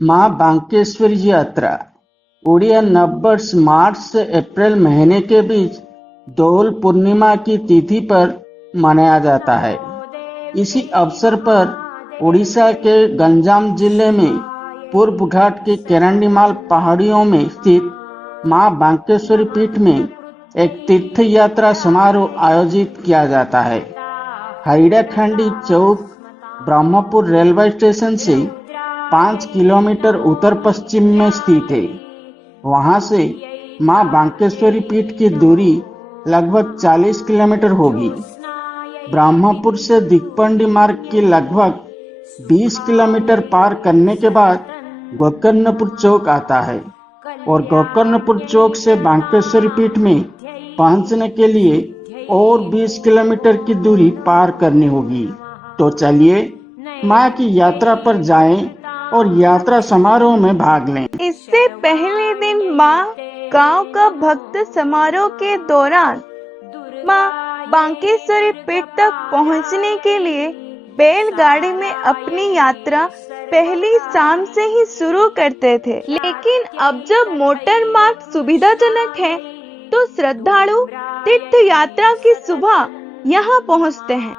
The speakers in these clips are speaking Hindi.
मां बांकेश्वरी यात्रा उड़िया नववर्ष मार्च से अप्रैल महीने के बीच दोल पूर्णिमा की तिथि पर मनाया जाता है। इसी अवसर पर उड़ीसा के गंजाम जिले में पूर्व घाट के केरंडीमाल पहाड़ियों में स्थित मां बांकेश्वरी पीठ में एक तीर्थ यात्रा समारोह आयोजित किया जाता है। हैराखंडी चौक ब्रह्मपुर रेलवे स्टेशन से 5 किलोमीटर उत्तर पश्चिम में स्थित है। वहां से मां बांकेश्वरी पीठ की दूरी लगभग 40 किलोमीटर होगी। ब्रह्मपुर से दिग्पंडी मार्ग की लगभग 20 किलोमीटर पार करने के बाद गोकर्णपुर चौक आता है और गोकर्णपुर चौक से बांकेश्वरी पीठ में पहुंचने के लिए और 20 किलोमीटर की दूरी पार करनी होगी। तो चलिए मां की यात्रा पर जाएं और यात्रा समारोह में भाग लें। इससे पहले दिन मां गांव का भक्त समारोह के दौरान मां बांकेश्वरी पीठ तक पहुंचने के लिए बैलगाड़ी में अपनी यात्रा पहली शाम से ही शुरू करते थे, लेकिन अब जब मोटर मार्ग सुविधाजनक है तो श्रद्धालु तीर्थ यात्रा की सुबह यहाँ पहुँचते हैं।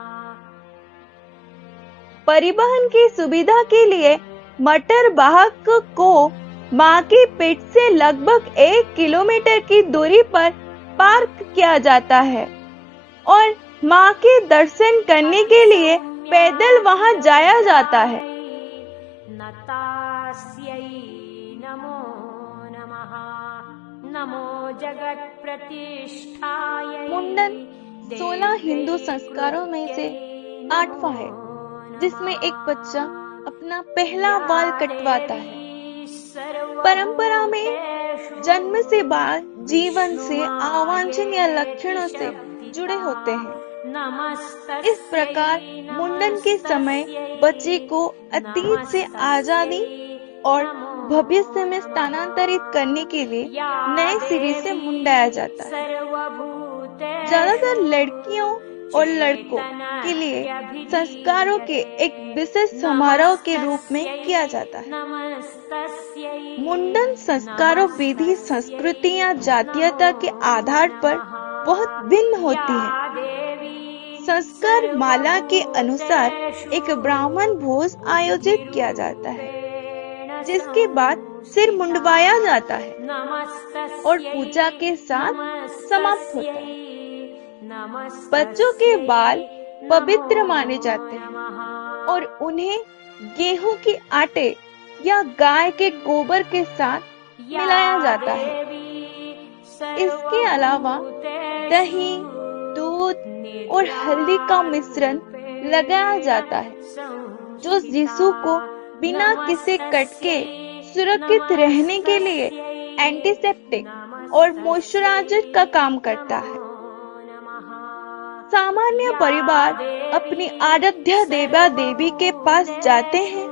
परिवहन की सुविधा के लिए मोटर वाहक को मां की पीठ से लगभग 1 किलोमीटर की दूरी पर पार्क किया जाता है और मां के दर्शन करने के लिए पैदल वहां जाया जाता है। मुंडन 16 हिंदू संस्कारों में से 8वां है, जिसमें एक बच्चा अपना पहला बाल कटवाता है। परंपरा में जन्म से बाल जीवन से अवांछनीय लक्षणों से जुड़े होते हैं। इस प्रकार मुंडन के समय बच्चे को अतीत से आजादी और भविष्य में स्थानांतरित करने के लिए नए सिरे से मुंडाया जाता है। ज्यादातर लड़कियों और लड़कों के लिए संस्कारों के एक विशेष समारोह के रूप में किया जाता है। मुंडन संस्कारों विधि संस्कृति या जातीयता के आधार पर बहुत भिन्न होती है। संस्कार माला के अनुसार एक ब्राह्मण भोज आयोजित किया जाता है, जिसके बाद सिर मुंडवाया जाता है और पूजा के साथ समाप्त होता है। बच्चों के बाल पवित्र माने जाते हैं और उन्हें गेहूं के आटे या गाय के गोबर के साथ मिलाया जाता है। इसके अलावा दही, दूध और हल्दी का मिश्रण लगाया जाता है, जो यीशु को बिना किसी कट के सुरक्षित रहने के लिए एंटीसेप्टिक और मॉइस्चराइजर का काम करता है। सामान्य परिवार अपनी आराध्य देवा देवी के पास जाते हैं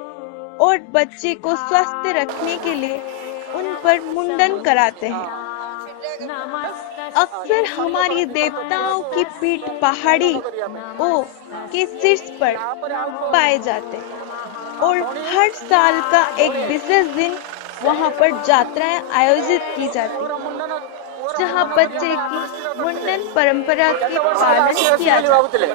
और बच्चे को स्वस्थ रखने के लिए उन पर मुंडन कराते हैं। अक्सर हमारी देवताओं की पीठ पहाड़ी के शीर्ष पर पाए जाते हैं और हर साल का एक विशेष दिन वहां पर यात्राएं आयोजित की जाती हैं, जहां बच्चे की मुंडन परंपरा की पालन किया जाता है।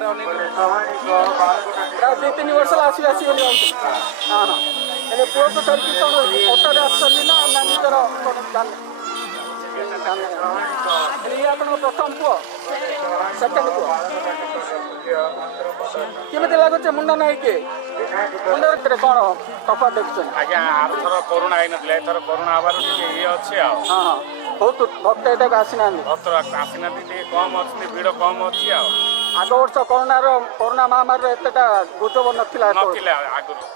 केମିତି ଲାଗୁଛି ମୁଣ୍ଡନ ହେଇକି ମୁଣ୍ଡରେ କଣ ତଫା ଦେଖୁଛନ୍ତି? ଆଜ୍ଞା ଆରଥର କରୋନା ହେଇନଥିଲା, ଏଥର କରୋନା ହବାର ଟିକେ ଇଏ ଅଛି ଆଉ। ହଁ ବହୁତ ଭକ୍ତ ଏଟାକୁ ଆସିନାହାନ୍ତି, ଭକ୍ତ ଆସିନାହାନ୍ତି, ଟିକେ କମ ଅଛନ୍ତି, ଭିଡ଼ କମ ଅଛି ଆଉ। ଆଗ ବର୍ଷ କରୋନା ମହାମାରୀର ଏତେଟା ଗୁଜବ ନଥିଲା ଆଗରୁ।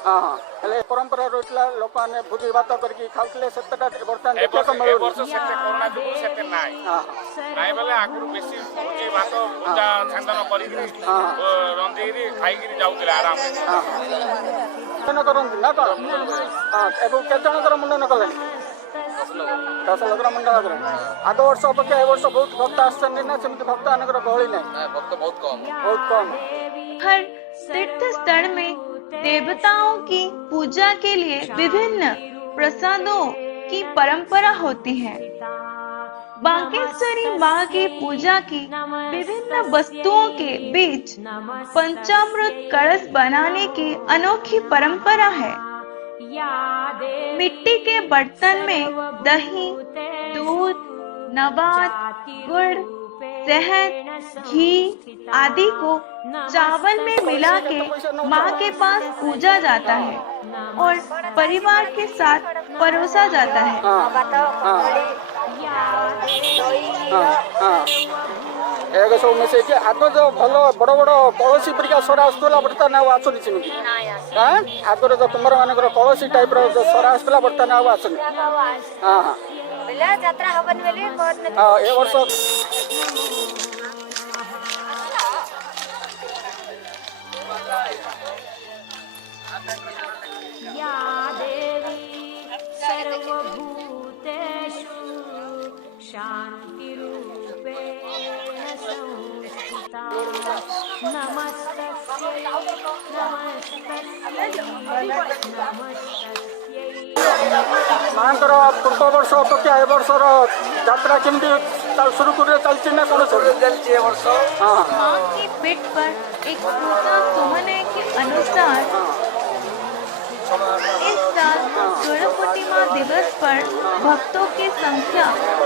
ହଁ ହେଲେ ପରମ୍ପରା ରହିଥିଲା, ଲୋକମାନେ ଭୋଜି ଭାତ କରିକି ଖାଉଥିଲେ, ସେତେଟା ବର୍ତ୍ତମାନ ଦେଖିବାକୁ ମିଳୁନି। ସେତେ କରୋନା ଯୋଗୁଁ ସେତେ ନାହିଁ ନାଇଁ ବୋଲେ ଆଗରୁ ବେଶୀ ଭୋଜି ଭାତ ପୂଜା ଛାନ୍ଦନ କରିକି ରନ୍ଧିକିରି ଖାଇକିରି ଯାଉଥିଲେ ଆରାମରେ। ମୁଣ୍ଡନ କରନ୍ତି ନା କଣ? ଏବେ କେତେ ଜଣଙ୍କର ମୁଣ୍ଡନ କଲେଣି? 10 ଲୋକର ମୁଣ୍ଡନ କଲେଣି। ଆଗ ବର୍ଷ ଅପେକ୍ଷା ଏ ବର୍ଷ ବହୁତ ଭକ୍ତ ଆସିଛନ୍ତି ନା ସେମିତି ଭକ୍ତ ମାନଙ୍କର ଗହଳି ନାହିଁ? ଭକ୍ତ ବହୁତ କମ। हर तीर्थ स्थल में देवताओं की पूजा के लिए विभिन्न प्रसादों की परंपरा होती है। बांकेश्वरी माँ की पूजा की विभिन्न वस्तुओं के बीच पंचामृत कलश बनाने की अनोखी परंपरा है। मिट्टी के बर्तन में दही, दूध, नबात, गुड़, शहद, घी आदि को चावल में मिला के माँ के पास पूजा जाता है और परिवार के साथ परोसा जाता है। सब मिसेक आग जो भल बड़ बड़ कलसी परिका सरा आसला बर्तमान आसुनी सेमती आगर जो कुमार मान कलसी टाइप जो सरा आसला बर्तमान आसुनी। हाँ हाँ ए वर्ष मांकर पूर्व वर्ष अपेक्षा ए वर्षर यात्रा केमती शुरू कर चलती ना कौन चलती वर्ष। माँ की पीठ पर एक पूजा सुमने के अनुसार इस साल गुरु पूर्णिमा दिवस पर भक्तों की संख्या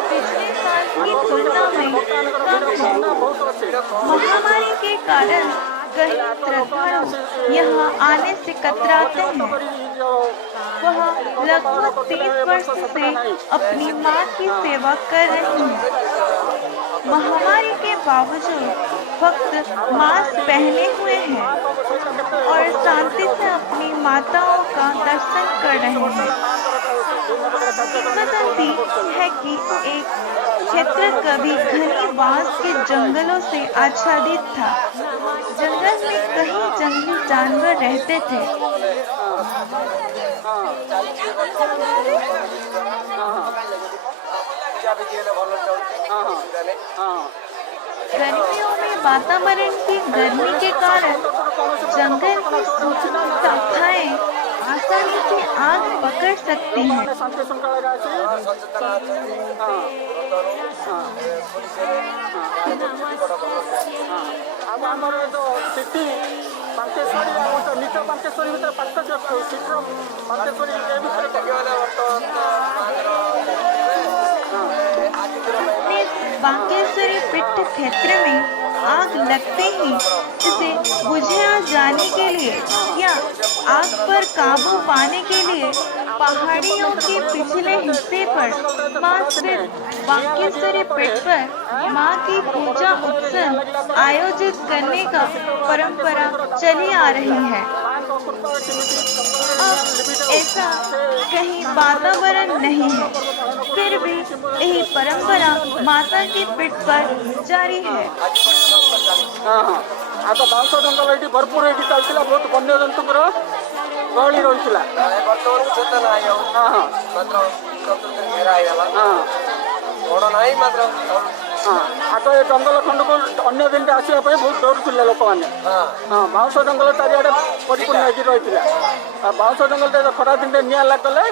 पिछले साल की तुलना में कम है। महामारी के कारण कई श्रद्धालु यहाँ आने से कतराते हैं। वह लगभग 30 वर्ष से अपनी माँ की सेवा कर रही हैं। महामारी के बावजूद भक्त मास्क पहने हुए हैं और शांति से अपनी माताओं का दर्शन कर रहे हैं। किंवदंती है कि एक क्षेत्र कभी घनी बांस के जंगलों से आच्छादित था। जंगल में कई जंगली जानवर रहते थे। गर्मियों में वातावरण की गर्मी के कारण जंगल की सूक्ष्म शाखाएं आसानी से आग पकड़ सकती हैं। अब हमारे जो सिटी बांकेश्वरी निज बांकेश्वरी भीतर पार्थ शीघ्र बांकेश्वरी बांकेश्वरी पीठ क्षेत्र में आग लगते ही इसे बुझा जाने के लिए या आग पर काबू पाने के लिए पहाड़ियों के पिछले हिस्से पर माँ सिर्फ बांकेश्वरी पीठ पर माँ की पूजा उत्सव आयोजित करने का परंपरा चली आ रही है। अब ऐसा कहीं वातावरण नहीं है, फिर भी यही परंपरा माता की पीठ पर जारी है। आता बांस जंगल ये भरपूर ये चलता बहुत वन्य जंतु गहली रही आग ये जंगल खंड को अन्य दिन आसवाई बहुत डरुले लोक मैंने। हाँ बाउंस जंगल चारिड़े परिपूर्ण रही बाउंस जंगल खरा दिन निआ लगले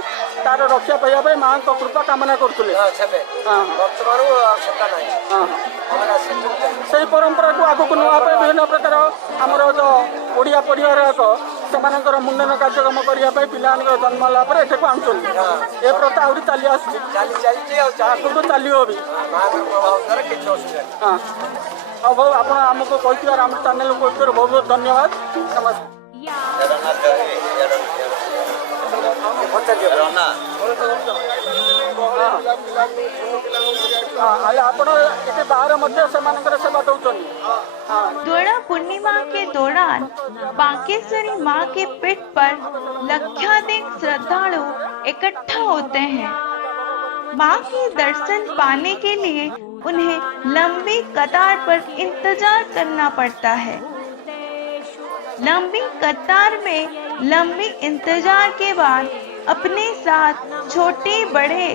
तार रक्षा पाइबा माँ कृपा कामना करुले। से परंपरा को आगक नापे विभिन्न प्रकार आमर जो ओडिया परिवार से मुंडन कार्यक्रम करने पिला जन्म है एठे आणुन ए प्रथा आहरी चली आगू चलो भी। हाँ हाँ भाव आपको कही आम चैनल को बहुत बहुत धन्यवाद। दोड़ा पूर्णिमा के दौरान बांकेश्वरी माँ के पीठ पर लक्षाधिक श्रद्धालु इकट्ठा होते हैं। माँ के दर्शन पाने के लिए उन्हें लंबी कतार पर इंतजार करना पड़ता है। लंबी कतार में लंबी इंतजार के बाद अपने साथ छोटे बड़े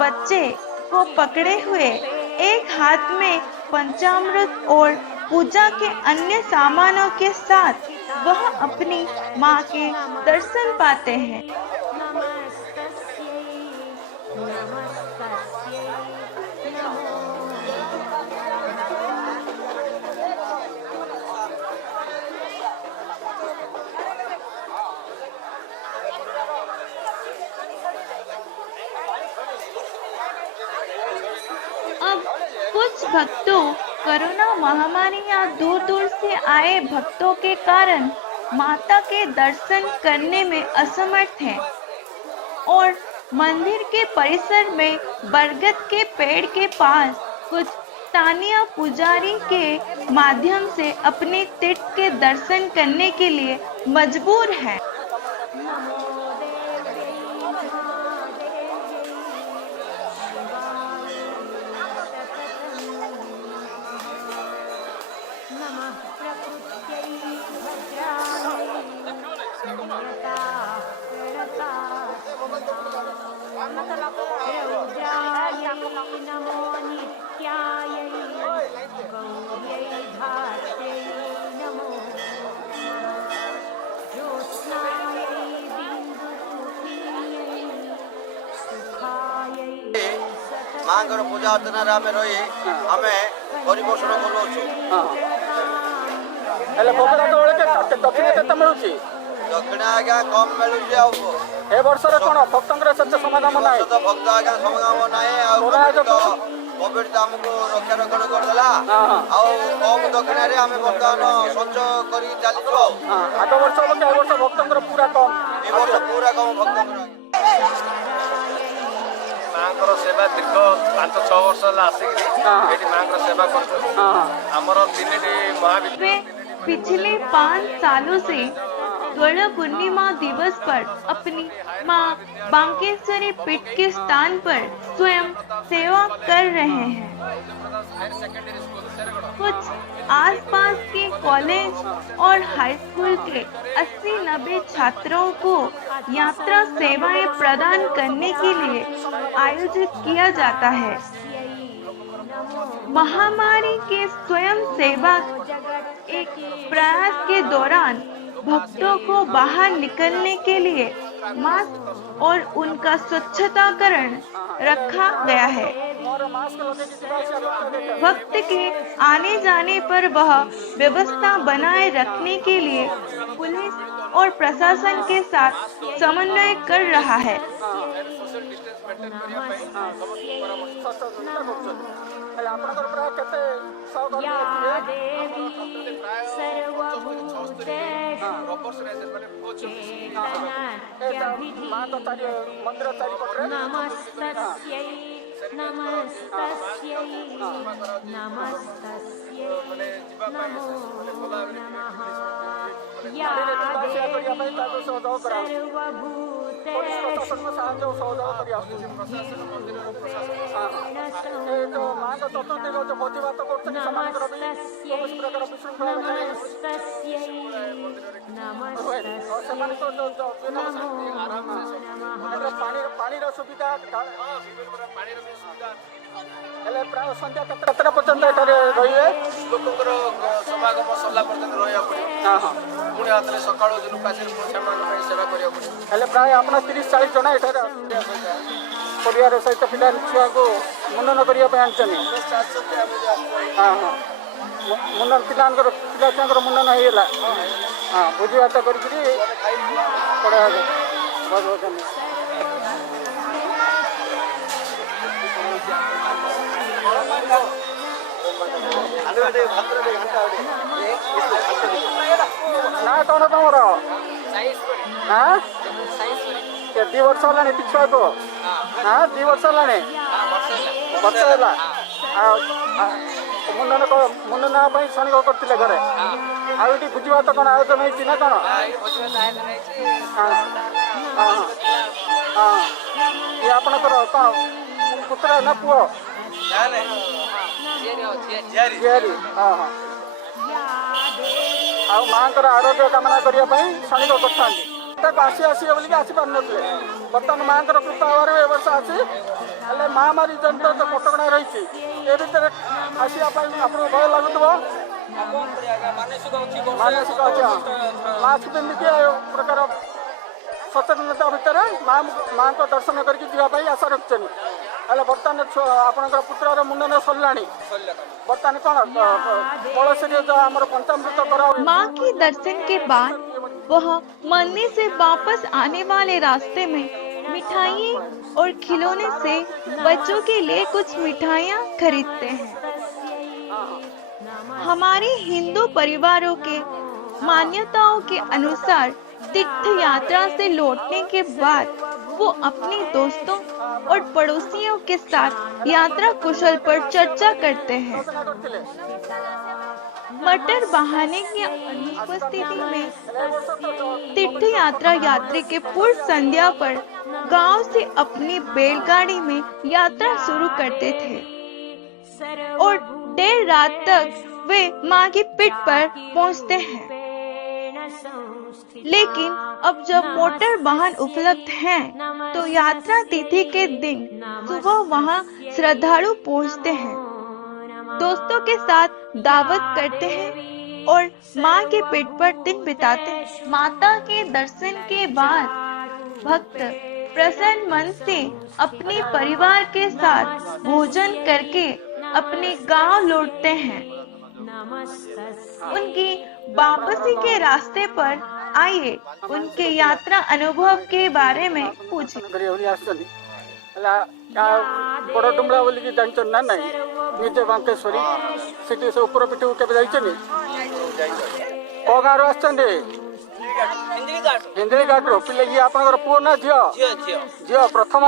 बच्चे को पकड़े हुए एक हाथ में पंचामृत और पूजा के अन्य सामानों के साथ वह अपनी माँ के दर्शन पाते हैं। अब कुछ भक्तों कोरोना महामारी या दूर दूर से आए भक्तों के कारण माता के दर्शन करने में असमर्थ हैं और मंदिर के परिसर में बरगद के पेड़ के पास कुछ स्थानीय पुजारी के माध्यम से अपने तीर्थ के दर्शन करने के लिए मजबूर हैं। नमो नित्यायै गौर्यै धात्र्यै नमो ज्योत्स्नायै बिन्दुरूपिण्यै सुखायै मांगर पूजा अर्चना आम रही आम परिपोषण करूँ। दक्षिण केते मिलुची दक्षिण आज्ञा कम मिलूँ। ए वर्ष कौन भक्तर सत्य समागम ना तो भक्त आज्ञा समागम ना कोविड तो आमको रक्षा रक्षण करदेला कम दक्षिण आम बर्तमान संचय कर चलु। आग वर्ष ए वर्ष भक्तर पूरा कम ए वर्ष पूरा कम भक्त माँ सेवा दीर्घ 5-6 वर्ष आसिक माँ सेवा करमर 3 महाविद्यालय पिछले 5 सालों से द्वारा पूर्णिमा दिवस पर अपनी माँ बांकेश्वरी पीठ के स्थान पर स्वयं सेवा कर रहे हैं। कुछ आसपास के कॉलेज और हाई स्कूल के 80-90 छात्रों को यात्रा सेवाएं प्रदान करने के लिए आयोजित किया जाता है। महामारी के स्वयं सेवक एक प्रयास के दौरान भक्तों को बाहर निकलने के लिए मास्क और उनका स्वच्छताकरण रखा गया है। भक्त के आने जाने पर वह व्यवस्था बनाए रखने के लिए पुलिस और प्रशासन के साथ समन्वय कर रहा है। नमस्तस्यै नमस्तस्यै नमस्तस्यै नमो नमः या देवी सुविधा प्राय संध्या केतटा पर्यंत रही लोकर समागम सरला पर्यटन रहा पड़े पुणी हाथ सका सेवा करा प्राय आप 30-40 जन परिवार सहित पिला छुआ को मुंडन करने हाँ हाँ मुंडन पिला छुआ मुंडन होगा हाँ भोजी भात कर बहुत बहुत धन्यवाद। ना कौन तुम हाँ 2 वर्ष है पिछुआ को हाँ 2 वर्ष है वर्ष है मुंडन शनि करते घरे आई भोजी भात कौन आयोजन होती ना कौन हाँ हाँ हाँ ये आपणकर कौन पुत्र ना पुओ झियारी हाँ हाँ आ माँ आरोग्य कामना करने शनिक कर आसी आसवे बोलिक आसी पार ना बर्तमान माँ कृपा हमारे ए वर्ष आसी महामारी जनित जो कटका रही ए भितर आसवाई आपको भय लगुव मानसिक अच्छे मास्क पिंधिकी प्रकार सचेतनता भितर माँ को दर्शन करके जावाई आशा रखुन हेल्ला बर्तमान आपंकर पुत्र मुंडन सरला बर्तमान कौन कलश जो आम पंचामृत करा माँ के दर्शन के बाद वह मंदिर से वापस आने वाले रास्ते में मिठाइयाँ और खिलौने से बच्चों के लिए कुछ मिठाइयाँ खरीदते हैं। हमारे हिंदू परिवारों के मान्यताओं के अनुसार तीर्थ यात्रा से लौटने के बाद वो अपने दोस्तों और पड़ोसियों के साथ यात्रा कुशल पर चर्चा करते हैं। मटर बहाने की अनुपस्थिति में तीर्थ यात्रा यात्री के पूर्व संध्या पर गांव से अपनी बैलगाड़ी में यात्रा शुरू करते थे और देर रात तक वे माँ की पीठ पर पहुँचते हैं। लेकिन अब जब मोटर वाहन उपलब्ध हैं, तो यात्रा तिथि के दिन सुबह वहां श्रद्धालु पहुंचते हैं, दोस्तों के साथ दावत करते हैं और माँ के पेट पर दिन बिताते हैं। माता के दर्शन के बाद भक्त प्रसन्न मन से अपने परिवार के साथ भोजन करके अपने गांव लौटते हैं। उनकी वापसी के रास्ते पर आइए उनके यात्रा अनुभव के बारे में पूछे। बड़ डुमला बोलिकी जानछन ना नहीं निजे बांकेश्वरी सिटी से ऊपर पिटी के जाइछनी को गारो आछन हिंदली घाट रो पिले ये आपनकर पुओ ना झियो झियो प्रथम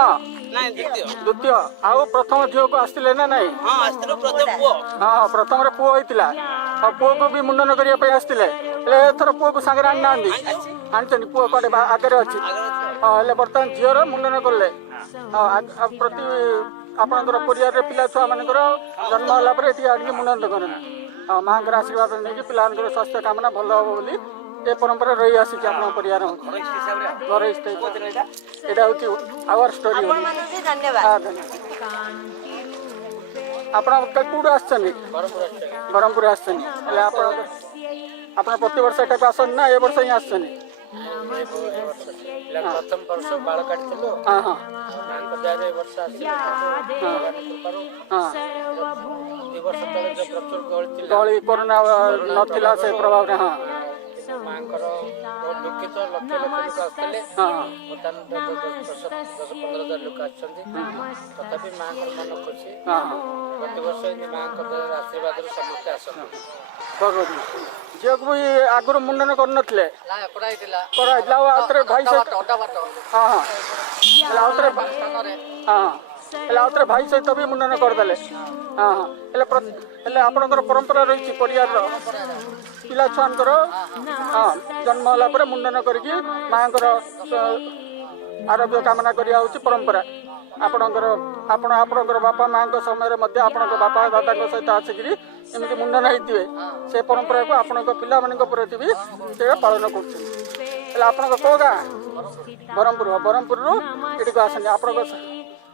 द्वितीय आउ प्रथम झियो को आस्तिले ना नहीं हाँ प्रथम रे पुओ होइतिला आ पुओ को भी मुंडन करिया पे आस्तिले एथर पुओ को संगे आन नांदी आनछन पुओ कोडे आगे अछि हेले बर्तमान झियो रो मुंडन करले प्रति आपनकर परिवार रे पिला छुआ मानकर जन्म होला पर एटी आडी मुंडन करना माँ के आशीर्वाद नहीं पिलांकर स्वास्थ्य कामना भल हो बोली ये परंपरा रही आसी आप परिवार घर यहाँ हूँ आवर स्टोरी आप कौट आरमपुर आसन प्रति वर्ष एटा आसन ना ए वर्ष ही आसन प्रथम वर्ष बाल काटिलु हाँ हाँ वर्ष गहली कोरोना नथिला से प्रभाव हाँ मांकर बहुत दुखित लक्ष लक्ष लोक आसते बर्तमान 10-15,000 लोक आसती मांकर मन खुशी प्रति वर्ष माँ आशीर्वाद समस्ते आसती झील को भी आगुरी मुंडन कर भाई हाँ भाई सहित भी मुंडन करदे हाँ आपंकर परंपरा रही परिवार पिला छुआंकर हाँ जन्म होला मुंडन करके माँ आरोग्य कामना करिया परंपरा आपणकर बापा माँ समय बापा दादा सहित आसिक एमती मुंडन होते से परंपरा को आपण पिला प्रति भी पालन कर कौ गाँ ब्रह्मपुर ये आसने आप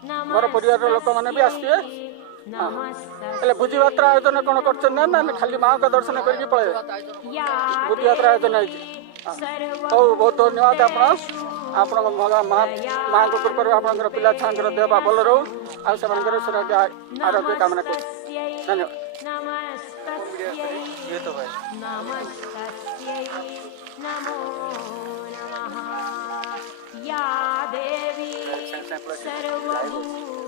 घर परिवार लोक मैंने भी आसवे भोजी यात्रा आयोजन कौन कर ना खाली माँ का दर्शन करके पड़े भोजी यात्रा आयोजन हो बहुत धन्यवाद आप माँ को कृपा आप पिला छुआ देह भल रो आरोग्य कामना कर धन्यवाद। या देवी सर्वभूत